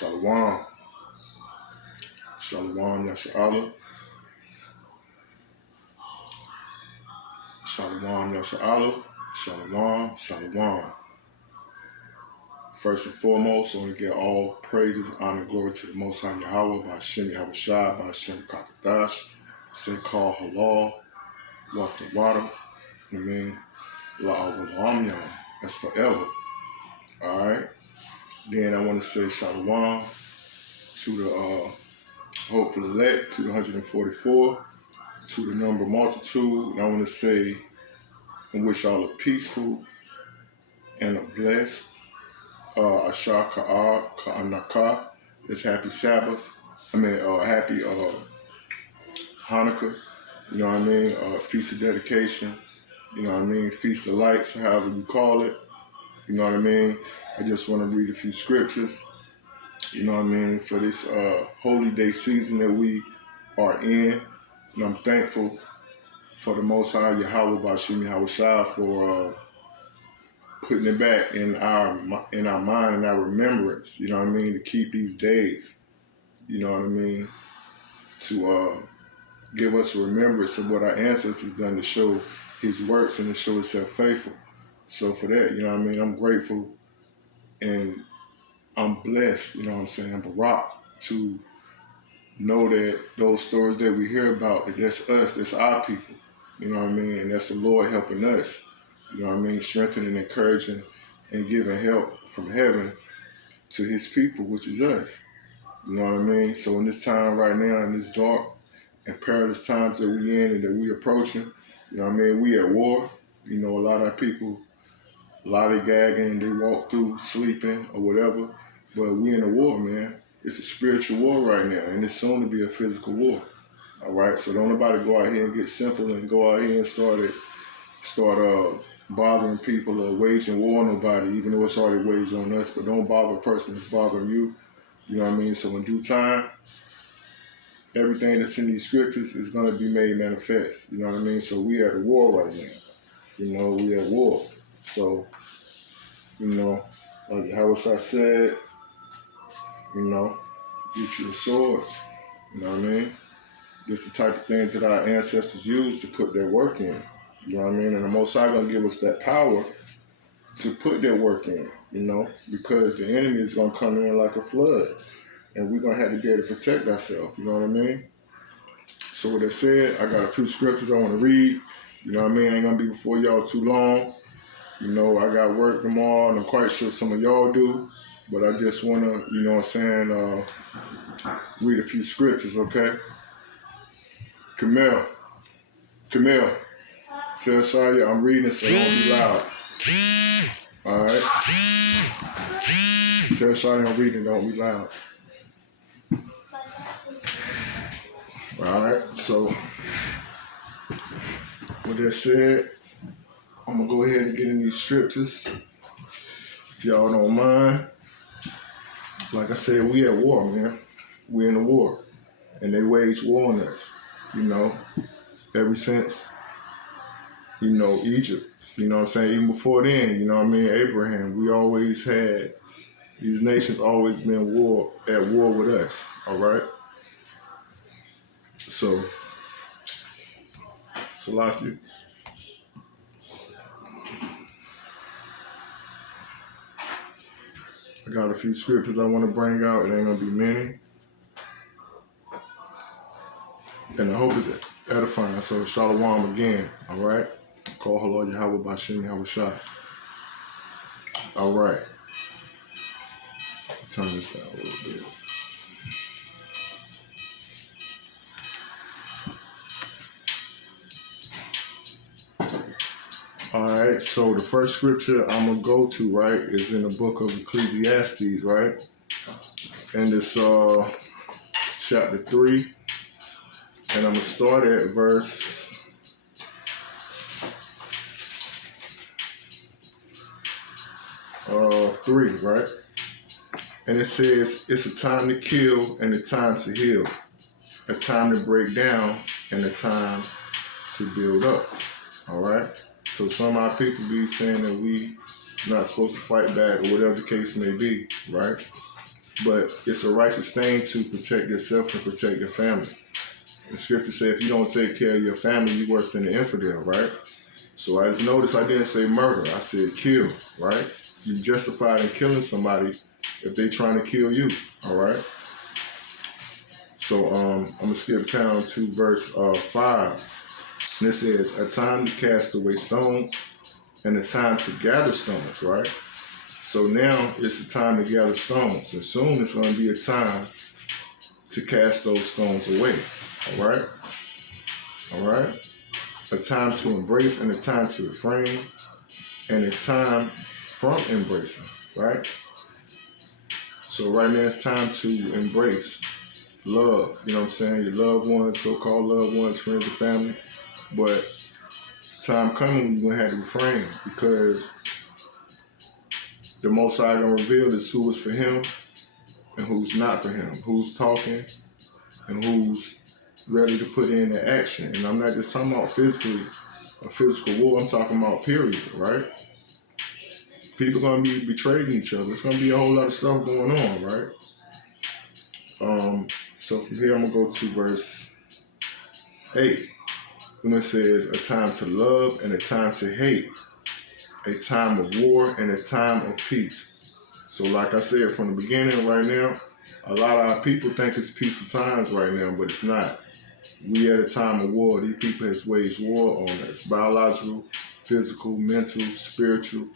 Shalom. Shalom, Yasha'Allah. Shalom, Yasha'Allah. Shalom, Shalom. First and foremost, I want to give all praises, honor, and glory to the Most High Yahweh, by Hashem Yahweh Shai, by Hashem Kakadash, say call halal, walk the water, I mean, la'awal. That's forever. Alright? Then I want to say Shalom to the hopeful elect, to the 144, to the number multitude. And I want to say and wish all a peaceful and a blessed Asha Ka'anaka. It's happy Sabbath. Happy Hanukkah. You know what I mean? Feast of dedication. You know what I mean? Feast of lights, however you call it. You know what I mean? I just want to read a few scriptures. You know what I mean? For this holy day season that we are in. And I'm thankful for the Most High Yahweh by Hashem Yahweh Shai for putting it back in our mind and our remembrance, you know what I mean, to keep these days, you know what I mean, to give us a remembrance of what our ancestors done to show his works and to show himself faithful. So for that, you know what I mean, I'm grateful and I'm blessed, you know what I'm saying, Barak, to know that those stories that we hear about, that that's us, that's our people, you know what I mean, and that's the Lord helping us. You know what I mean? Strengthening, encouraging, and giving help from heaven to his people, which is us. You know what I mean? So in this time right now, in this dark and perilous times that we in and that we approaching, you know what I mean? We at war. You know, a lot of people, lollygagging, they walk through sleeping or whatever. But we in a war, man. It's a spiritual war right now, and it's soon to be a physical war. All right? So don't nobody go out here and get simple and go out here and start bothering people or waging war on nobody, even though it's already waged on us. But don't bother a person that's bothering you. You know what I mean? So in due time, everything that's in these scriptures is going to be made manifest. You know what I mean? So we at a war right now. You know, we at war. So, you know, like Yahweh Shai said, you know, get you a sword. You know what I mean? It's the type of things that our ancestors used to put their work in. You know what I mean? And the Most High going to give us that power to put that work in, you know, because the enemy is going to come in like a flood. And we're going to have to be able to protect ourselves, you know what I mean? So with that said, I got a few scriptures I want to read. You know what I mean? I ain't going to be before y'all too long. You know, I got work tomorrow, and I'm quite sure some of y'all do. But I just want to, you know what I'm saying, read a few scriptures, okay? Camille. Tell Shia I'm reading, so don't be loud. Alright? Tell Shia I'm reading, don't be loud. Alright, so with that said, I'm going to go ahead and get in these scriptures. If y'all don't mind. Like I said, we at war, man. We in a war. And they wage war on us, you know, ever since, you know, Egypt. You know what I'm saying? Even before then, you know what I mean? Abraham, we always had, these nations always been at war with us, all right? So, Salaki. I got a few scriptures I want to bring out. It ain't going to be many. And I hope it's edifying. So, Shalom again, all right? Call hello Yahweh by Hashem Yahweh Shai. All right. Turn this down a little bit. All right, so the first scripture I'm going to go to, right, is in the book of Ecclesiastes, right? And it's chapter 3. And I'm going to start at verse 3, right? And it says, it's a time to kill and a time to heal, a time to break down and a time to build up, all right? So some of our people be saying that we not supposed to fight back or whatever the case may be, right? but it's a righteous thing to protect yourself and protect your family. The scripture says if you don't take care of your family, you're worse than the infidel, right? So I noticed I didn't say murder. I said kill, right? You justified in killing somebody if they trying to kill you, all right? So I'm going to skip down to verse 5. And it says, a time to cast away stones and a time to gather stones, right? So now it's the time to gather stones. And soon it's going to be a time to cast those stones away, all right? All right? A time to embrace and a time to refrain and a time from embracing, right? So right now it's time to embrace love, you know what I'm saying? Your loved ones, so-called loved ones, friends and family. But time coming, you're going to have to refrain because the Most High going to reveal is who is for him and who's not for him, who's talking and who's ready to put in the action. And I'm not just talking about a physical war, I'm talking about period, right? People going to be betraying each other. It's going to be a whole lot of stuff going on, right? So from here, I'm going to go to verse 8. When it says, a time to love and a time to hate, a time of war and a time of peace. So like I said from the beginning, right now, a lot of our people think it's peaceful times right now, but it's not. We at a time of war. These people has waged war on us. Biological, physical, mental, spiritual,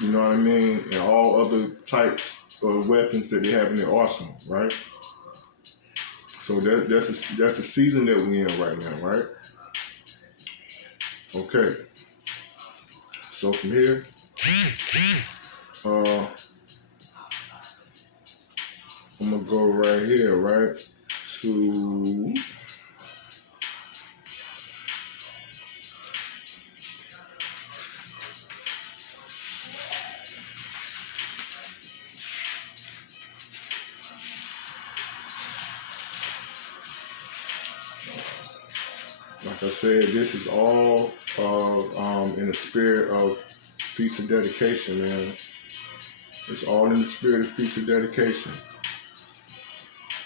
you know what I mean? And all other types of weapons that they have in their arsenal, right? So that's a season that we're in right now, right? Okay. So from here, I'm gonna go right here, right, to like I said, this is all in the spirit of Feast of Dedication, man. It's all in the spirit of Feast of Dedication.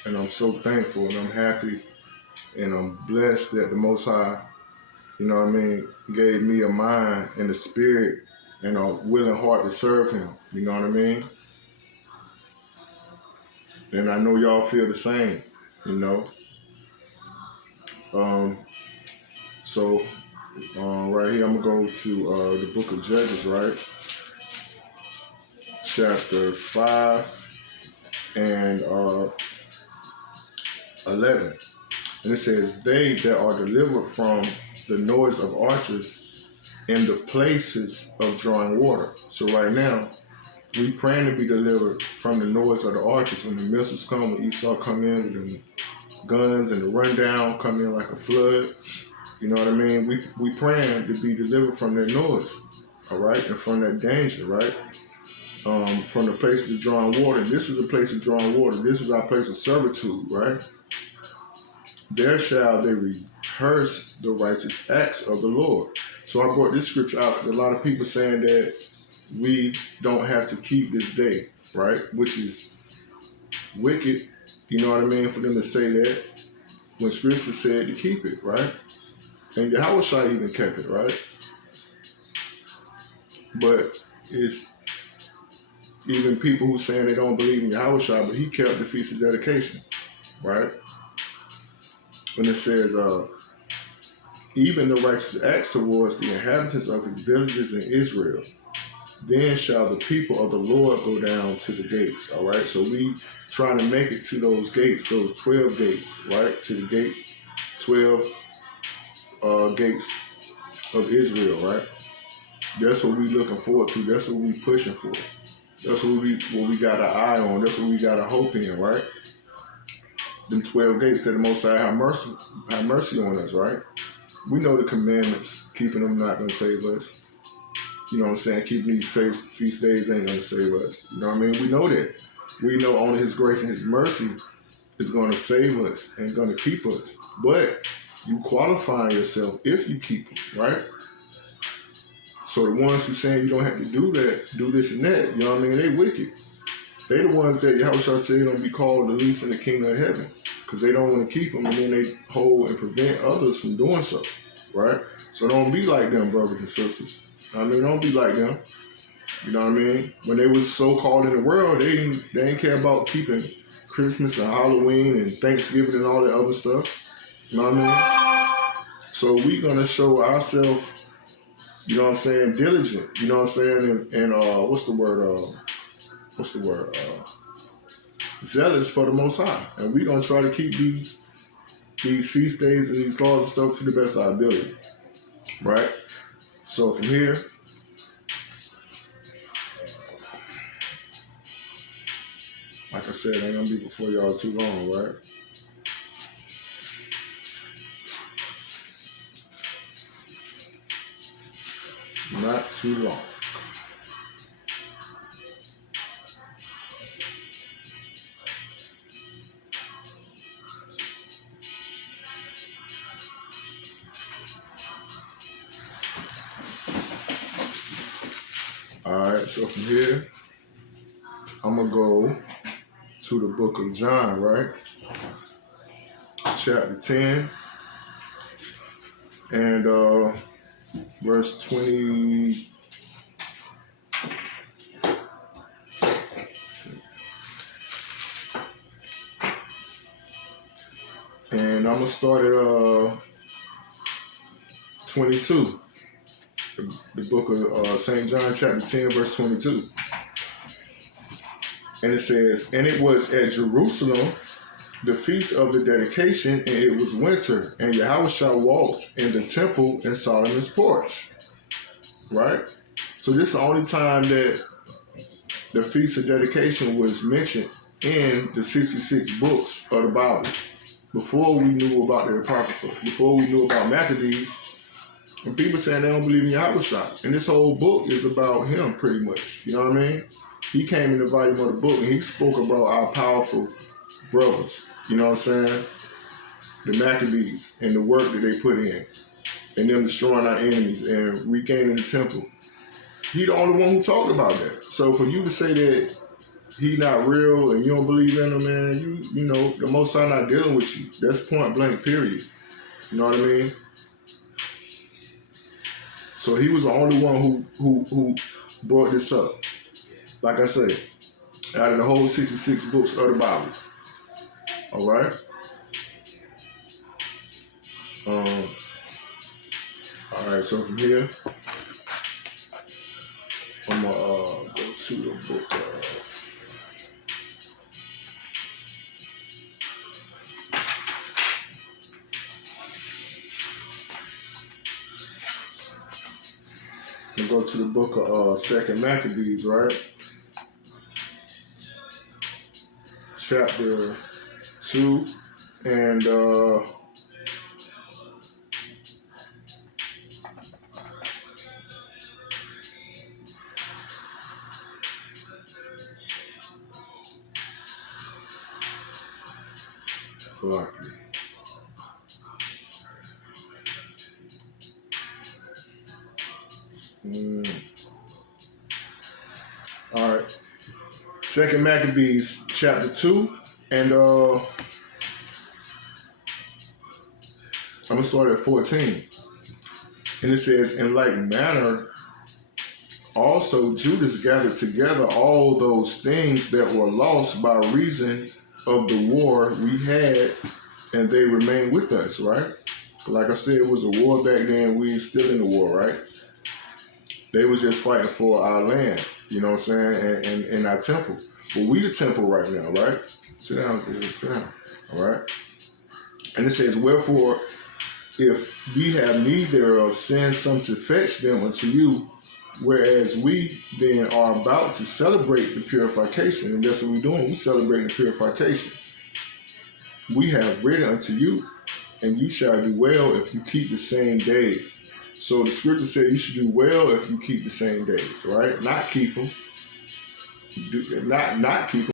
And I'm so thankful and I'm happy and I'm blessed that the Most High, you know what I mean, gave me a mind and a spirit and a willing heart to serve him, you know what I mean? And I know y'all feel the same, you know? So right here, I'm going to go to the book of Judges, right? Chapter 5 and 11. And it says, they that are delivered from the noise of archers in the places of drawing water. So right now, we praying to be delivered from the noise of the archers. When the missiles come, when Esau come in with the guns and the rundown come in like a flood, you know what I mean? We praying to be delivered from that noise, all right? And from that danger, right? From the place of drawing water. This is the place of drawing water. This is our place of servitude, right? There shall they rehearse the righteous acts of the Lord. So I brought this scripture out because a lot of people saying that we don't have to keep this day, right? Which is wicked, you know what I mean, for them to say that when scripture said to keep it, right? And Yahushua even kept it, right? But it's even people who saying they don't believe in Yahushua, but he kept the Feast of Dedication, right? When it says, even the righteous acts towards the inhabitants of his villages in Israel, then shall the people of the Lord go down to the gates, all right? So we trying to make it to those gates, those 12 gates, right? To the gates, 12 gates of Israel, right? That's what we looking forward to. That's what we pushing for. That's what we got our eye on. That's what we got our hope in, right? Them 12 gates that the Most High have mercy on us, right? We know the commandments, keeping them not going to save us. You know what I'm saying? Keeping these feast days ain't going to save us. You know what I mean? We know that. We know only his grace and his mercy is going to save us and going to keep us. But you qualify yourself if you keep them, right? So the ones who saying you don't have to do that, do this and that, you know what I mean? They wicked. They the ones that Yahushua said gonna be called the least in the kingdom of heaven, because they don't want to keep them, and then they hold and prevent others from doing so, right? So don't be like them, brothers and sisters. I mean, don't be like them. You know what I mean? When they was so called in the world, they ain't care about keeping Christmas and Halloween and Thanksgiving and all that other stuff. You know what I mean? So we gonna show ourselves, you know what I'm saying, diligent. You know what I'm saying? And what's the word? Zealous for the Most High. And we gonna try to keep these feast days and these laws and stuff to the best of our ability. Right? So from here, like I said, ain't gonna be before y'all too long, right? Not too long. Alright, so from here, I'm gonna go to the book of John, right? Chapter 10 and verse 20. And I'm gonna start at 22. The book of St. John, chapter 10, verse 22. And it says, and it was at Jerusalem, the feast of the dedication, and it was winter, and Yahushua walked in the temple in Solomon's porch. Right? So this is the only time that the feast of dedication was mentioned in the 66 books of the Bible. Before we knew about the Apocrypha, before we knew about Maccabees, and people saying they don't believe in Yahushua. And this whole book is about him, pretty much. You know what I mean? He came in the volume of the book, and he spoke about our powerful brothers. You know what I'm saying? The Maccabees and the work that they put in, and them destroying our enemies and regaining the temple. He the only one who talked about that. So for you to say that he not real and you don't believe in him, man, you know, the Most High not dealing with you. That's point blank, period. You know what I mean? So he was the only one who brought this up. Like I said, out of the whole 66 books of the Bible. All right? All right, so from here, I'm going to go to the book of... I'm going to go to the book of 2nd Maccabees, right? Chapter 2 and all right. 2nd Maccabees, chapter 2, and I'm gonna start at 14. And it says, in like manner, also Judas gathered together all those things that were lost by reason of the war we had, and they remain with us, right? Like I said, it was a war back then. We still in the war, right? They was just fighting for our land, you know what I'm saying, and our temple. But we the temple right now, right? Sit down, sit down, all right? And it says, wherefore, if we have need thereof, send some to fetch them unto you, whereas we then are about to celebrate the purification. And that's what we're doing. We're celebrating the purification. We have written unto you, and you shall do well if you keep the same days. So the scripture said you should do well if you keep the same days, right? Not keep them. Not keep them.